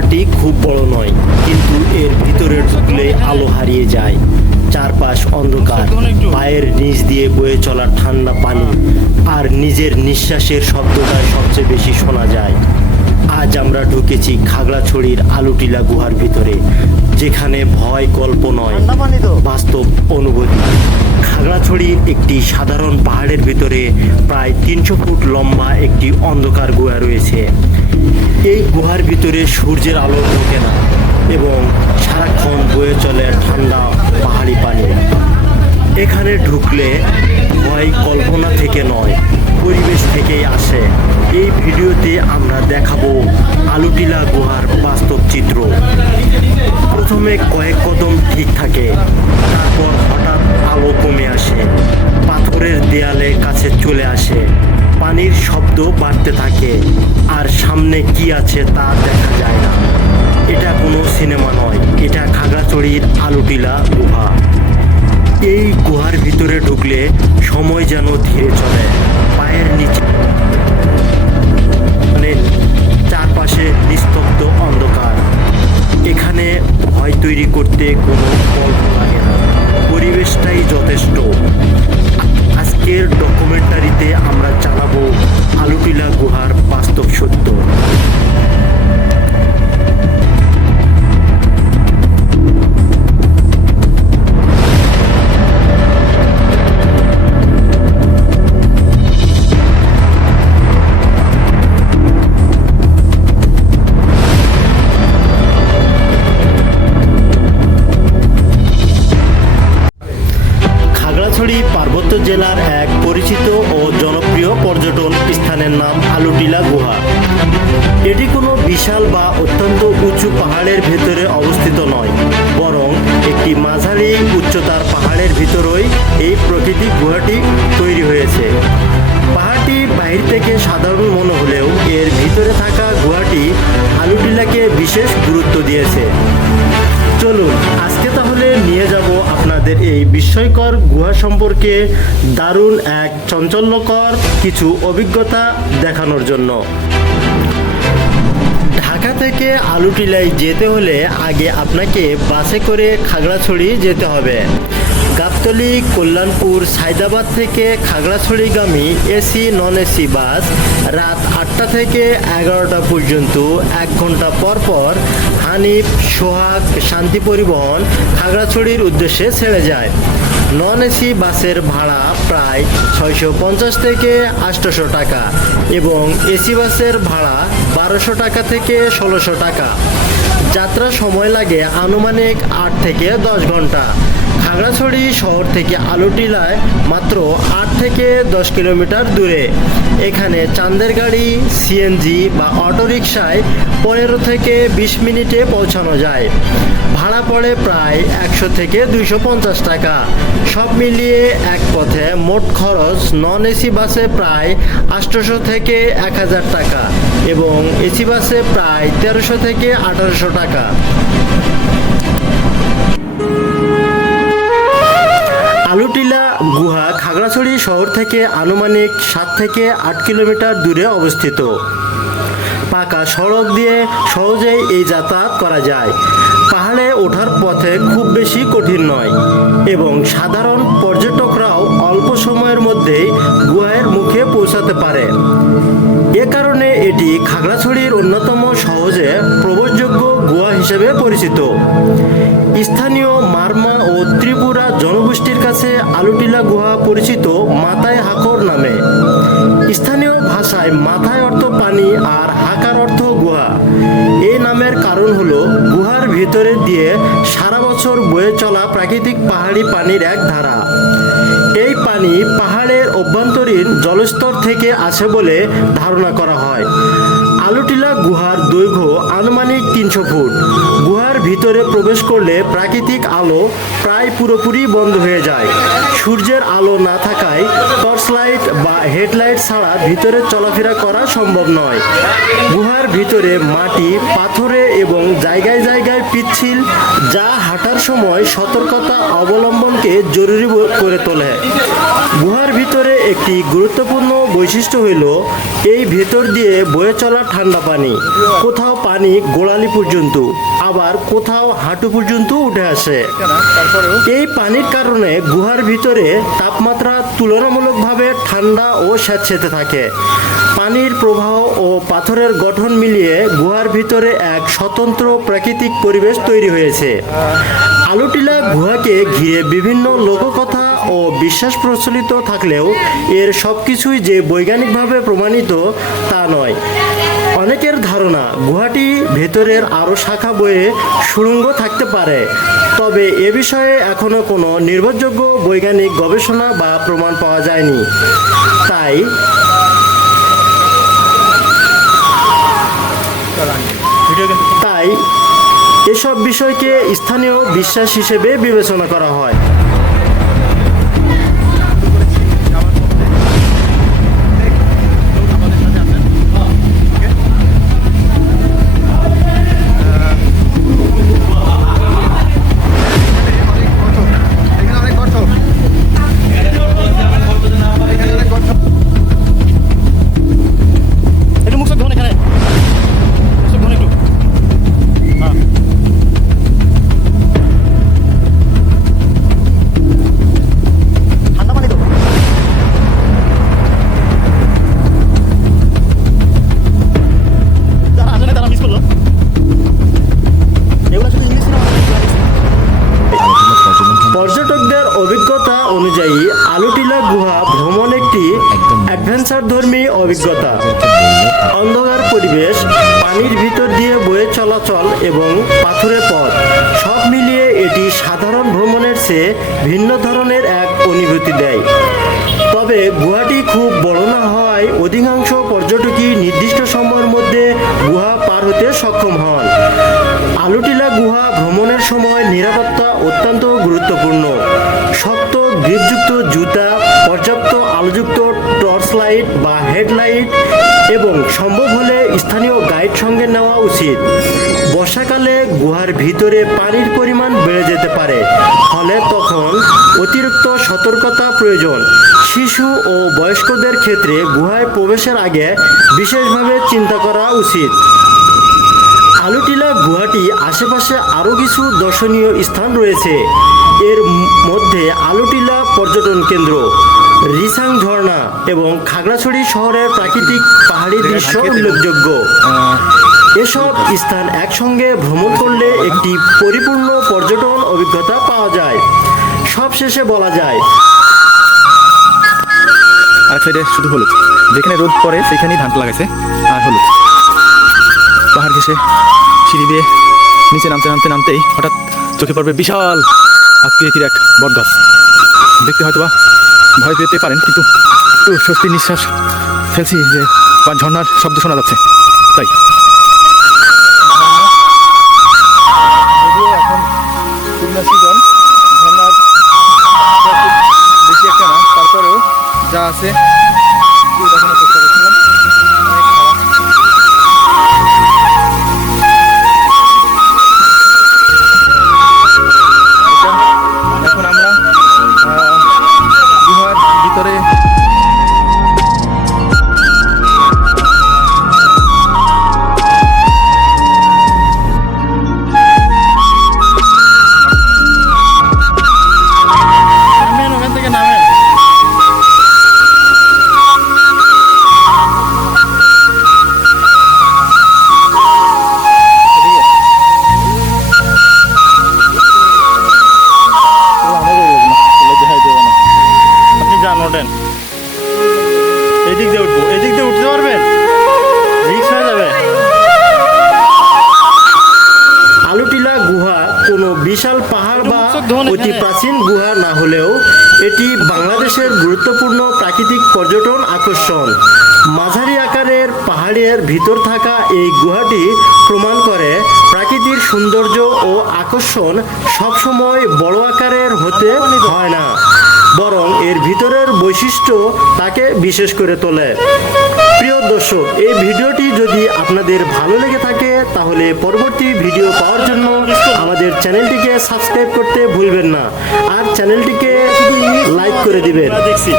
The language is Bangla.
গুহাটি খুব বড় নয়, কিন্তু এর ভিতরে ঢুকলে আলো হারিয়ে যায়। চারপাশ অন্ধকার, পায়ের নিচ দিয়ে বয়ে চলা ঠান্ডা পানি আর নিজের নিঃশ্বাসের শব্দটাই সবচেয়ে বেশি শোনা যায়। আজ আমরা ঢুকেছি খাগড়াছড়ির আলুটিলা গুহার ভিতরে, যেখানে ভয় গল্প নয়, বাস্তব অনুভূতি। খাগড়াছড়ির একটি সাধারণ পাহাড়ের ভিতরে প্রায় 300 ফুট লম্বা একটি অন্ধকার গুহা রয়েছে। এই গুহার ভিতরে সূর্যের আলো ঢোকে না এবং সারাক্ষণ বয়ে চলে ঠান্ডা পাহাড়ি পানি। এখানে ঢুকলে ভয় কল্পনা থেকে নয়, পরিবেশ থেকেই আসে। এই ভিডিওতে আমরা দেখাবো আলুটিলা গুহার বাস্তব চিত্র। প্রথমে কয়েক কদম ঠিক থাকে, তারপর হঠাৎ আলো কমে আসে, পাথরের দেয়ালে কাছে চলে আসে, পানির শব্দ বাড়তে থাকে, আর সামনে কি আছে তা দেখা যায় না। এটা কোনো সিনেমা নয়, এটা খাগড়াছড়ির আলুটিলা গুহা। এই গুহার ভিতরে ঢুকলে সময় যেন ধীরে চলে। পায়ের নিচে চারপাশে নিস্তব্ধ অন্ধকার। এখানে ভয় তৈরি করতে কোনো গল্প লাগে না, পরিবেশটাই যথেষ্ট। আজকের ডকুমেন্টারিতে আমরা জানাবো আলুটিলা গুহার বাস্তব সত্য। খাগড়াছড়ি পার্বত্য জেলার এক পরিচিত ও জনপ্রিয় পর্যটন স্থানের নাম আলুটিলা গুহা। এটি কোনো বিশাল বা অত্যন্ত উঁচু পাহাড়ের ভেতরে অবস্থিত নয়, বরং একটি মাঝারি উচ্চতার পাহাড়ের ভিতরেই এই প্রাকৃতিক গুহাটি তৈরি হয়েছে। পাহাড়টি বাহির থেকে সাধারণ মনে হলেও এর ভিতরে থাকা গুহাটি আলুটিলাকে বিশেষ গুরুত্ব দিয়েছে। চলুন আজকে তাহলে নিয়ে যাব আপনাদের এই বিস্ময়কর গুহা সম্পর্কে দারুণ এক চাঞ্চল্যকর কিছু অভিজ্ঞতা দেখানোর জন্য। ঢাকা থেকে আলুটিলায় যেতে হলে আগে আপনাকে বাসে করে খাগড়াছড়ি যেতে হবে। গাবতলী, কল্যাণপুর, সায়দাবাদ থেকে খাগড়াছড়িগামী এসি নন এসি বাস রাত 8টা থেকে 11টা পর্যন্ত 1 ঘন্টা পর পর হানিফ, সোহাগ, শান্তি পরিবহন খাগড়াছড়ির উদ্দেশ্যে ছেড়ে যায়। নন এসি বাসের ভাড়া প্রায় 650 থেকে 800 টাকা এবং এসি বাসের ভাড়া 1200 টাকা থেকে 1600 টাকা। যাত্রা সময় লাগে আনুমানিক 8 থেকে 10 ঘন্টা। খাগড়াছড়ি শহর থেকে আলুটিলায় মাত্র 8 থেকে 10 কিলোমিটার দূরে। এখানে চাঁদের গাড়ি, সিএনজি বা অটোরিকশায় 15 থেকে 20 মিনিটে পৌঁছানো যায়। ভাড়া পড়ে প্রায় 100 থেকে 250 টাকা। সব মিলিয়ে এক পথে মোট খরচ নন এসি বাসে প্রায় 800 থেকে 1000 টাকা এবং এসি বাসে প্রায় 1300 থেকে 1800 টাকা। আলুটিলা গুহা খাগড়াছড়ি শহর থেকে আনুমানিক 7 থেকে 8 কিলোমিটার দূরে অবস্থিত। পাকা সড়ক দিয়ে সহজেই এই যাতায়াত করা যায়। পাহাড়ে ওঠার পথে খুব বেশি কঠিন নয় এবং সাধারণ পর্যটকরাও অল্প সময়ের মধ্যেই গুহার মুখে পৌঁছাতে পারে। এ কারণে এটি খাগড়াছড়ির অন্যতম সহজে প্রবেশযোগ্য গুহা হিসেবে পরিচিত। স্থানীয় মারমা ও ত্রিপুরা জনগোষ্ঠীর কাছে আলুটিলা গুহা পরিচিত মাথায় হাকর নামে। স্থানীয় ভাষায় মাথায় অর্থ পানি আর হাকার অর্থ গুহা। এই নামের কারণ হলো গুহার ভিতরে দিয়ে সারা বছর বয়ে চলা প্রাকৃতিক পাহাড়ি পানির এক ধারা। এই পানি পাহাড়ের অভ্যন্তরীণ জলস্তর থেকে আসে বলে ধারণা করা হয়। আলুটিলা গুহার দৈর্ঘ্য আনুমানিক 300 ফুট। গুহার ভিতরে প্রবেশ করলে প্রাকৃতিক আলো প্রায় পুরোপুরি বন্ধ হয়ে যায়। সূর্যের আলো না থাকায় টর্চ লাইট বা হেডলাইট ছাড়া ভিতরে চলাফেরা করা সম্ভব নয়। গুহার ভিতরে মাটি, পাথরে এবং জায়গায় জায়গায় পিচ্ছিল, যা হাঁটার সময় সতর্কতা অবলম্বনকে জরুরি করে তোলে। গুহার ভিতরে একটি গুরুত্বপূর্ণ বৈশিষ্ট্য হইল এই ভেতর দিয়ে বয়ে চলা ঠান্ডা পানি। কোথাও পানি গোড়ালি পর্যন্ত, আবার কোথাও হাঁটু পর্যন্ত উঠে আসে। এই পানির কারণে গুহার ভিতরে তাপমাত্রা তুলনামূলকভাবে ঠান্ডা ও স্যাঁতসেঁতে থাকে। পানির প্রবাহ ও পাথরের গঠন মিলিয়ে গুহার ভিতরে এক স্বতন্ত্র প্রাকৃতিক পরিবেশ তৈরি হয়েছে। আলুটিলা গুহাকে ঘিরে বিভিন্ন লোককথা ও বিশ্বাস প্রচলিত থাকলেও এর সবকিছুই যে বৈজ্ঞানিকভাবে প্রমাণিত তা নয়। অনেকের ধারণা গুহাটি ভেতরের আরও শাখা বয়ে সুড়ঙ্গ থাকতে পারে, তবে এ বিষয়ে এখনও কোনো নির্ভরযোগ্য বৈজ্ঞানিক গবেষণা বা প্রমাণ পাওয়া যায়নি। তাই এসব বিষয়কে স্থানীয় বিশ্বাস হিসেবে বিবেচনা করা হয়। পর্যটকদের অভিজ্ঞতা অনুযায়ী আলুটিলা গুহা ভ্রমণ একটি অ্যাডভেঞ্চারধর্মী অভিজ্ঞতা। অন্ধকার পরিবেশ, পানির ভিতর দিয়ে বয়ে চলাচল এবং পাথুরে পথ সব মিলিয়ে এটি সাধারণ ভ্রমণের চেয়ে ভিন্ন ধরনের এক অনুভূতি দেয়। তবে গুহাটি খুব বড় না হওয়ায় অধিকাংশ পর্যটকই নির্দিষ্ট সময়ের মধ্যে গুহা পার হতে সক্ষম হন। আলুটিলা গুহা ভ্রমণের সময় নিরাপত্তা অত্যন্ত গুরুত্বপূর্ণ। শক্ত গ্রিপযুক্ত জুতা, পর্যাপ্ত আলোযুক্ত টর্চ লাইট বা হেডলাইট এবং সম্ভব হলে স্থানীয় গাইড সঙ্গে নেওয়া উচিত। বর্ষাকালে গুহার ভিতরে পানির পরিমাণ বেড়ে যেতে পারে, ফলে তখন অতিরিক্ত সতর্কতা প্রয়োজন। শিশু ও বয়স্কদের ক্ষেত্রে গুহায় প্রবেশের আগে বিশেষভাবে চিন্তা করা উচিত। আলুটিলা গুহাটি আশেপাশে আরও কিছু দর্শনীয় স্থান রয়েছে। এর মধ্যে আলুটিলা পর্যটন কেন্দ্র, রিসাং ঝর্ণা এবং খাগড়াছড়ি শহরের প্রাকৃতিক পাহাড়ি দৃশ্য উল্লেখযোগ্য। এসব স্থান একসঙ্গে ভ্রমণ করলে একটি পরিপূর্ণ পর্যটন অভিজ্ঞতা পাওয়া যায়। সবশেষে বলা যায়, আর সাইডে শুধু হলুদ, যেখানে রোদ পড়ে সেখানেই ধান লাগাইছে আর হলুদ। পাহাড় ঘেসে সিঁড়ি দিয়ে নিচে নামতেই হঠাৎ চোখে পড়বে বিশাল আকৃতির এক বট গাছ। দেখতে হয়তো বা ভয় পেতে পারেন, কিন্তু একটু স্বস্তির নিঃশ্বাস ফেলছি যে ঝর্ণার শব্দ শোনা যাচ্ছে। তাই এখন খুলনা সিজন, ঝর্ণার বেশি একটা না, তারপরেও যা আছে দেখানোর চেষ্টা করছিলাম। এখন আমরা গুহার ভিতরে ওখান থেকে নামেন। আপনি যান, ওঠেন, এদিক দিয়ে উঠবো। এদিক দিয়ে উঠতে পারবেন? রিস্ক হয়ে যাবে। আলুটিলা গুহা কোনো বিশাল পাহাড় বা অতি প্রাচীন গুহা না হলেও এটি বাংলাদেশের গুরুত্বপূর্ণ প্রাকৃতিক পর্যটন আকর্ষণ। মাঝারি আকারের পাহাড়ের ভিতর থাকা এই গুহাটি প্রমাণ করে প্রাকৃতিক সৌন্দর্য ও আকর্ষণ সবসময় বড় আকারের হতে হয় না, বরং এর ভিতরের বৈশিষ্ট্য তাকে বিশেষ করে তোলে। প্রিয় দর্শক, এই ভিডিওটি যদি আপনাদের ভালো লেগে থাকে তাহলে পরবর্তী ভিডিও পাওয়ার জন্য আমাদের চ্যানেলটিকে সাবস্ক্রাইব করতে ভুলবেন না, আর চ্যানেলটিকে লাইক করে দিবেন। দেখছি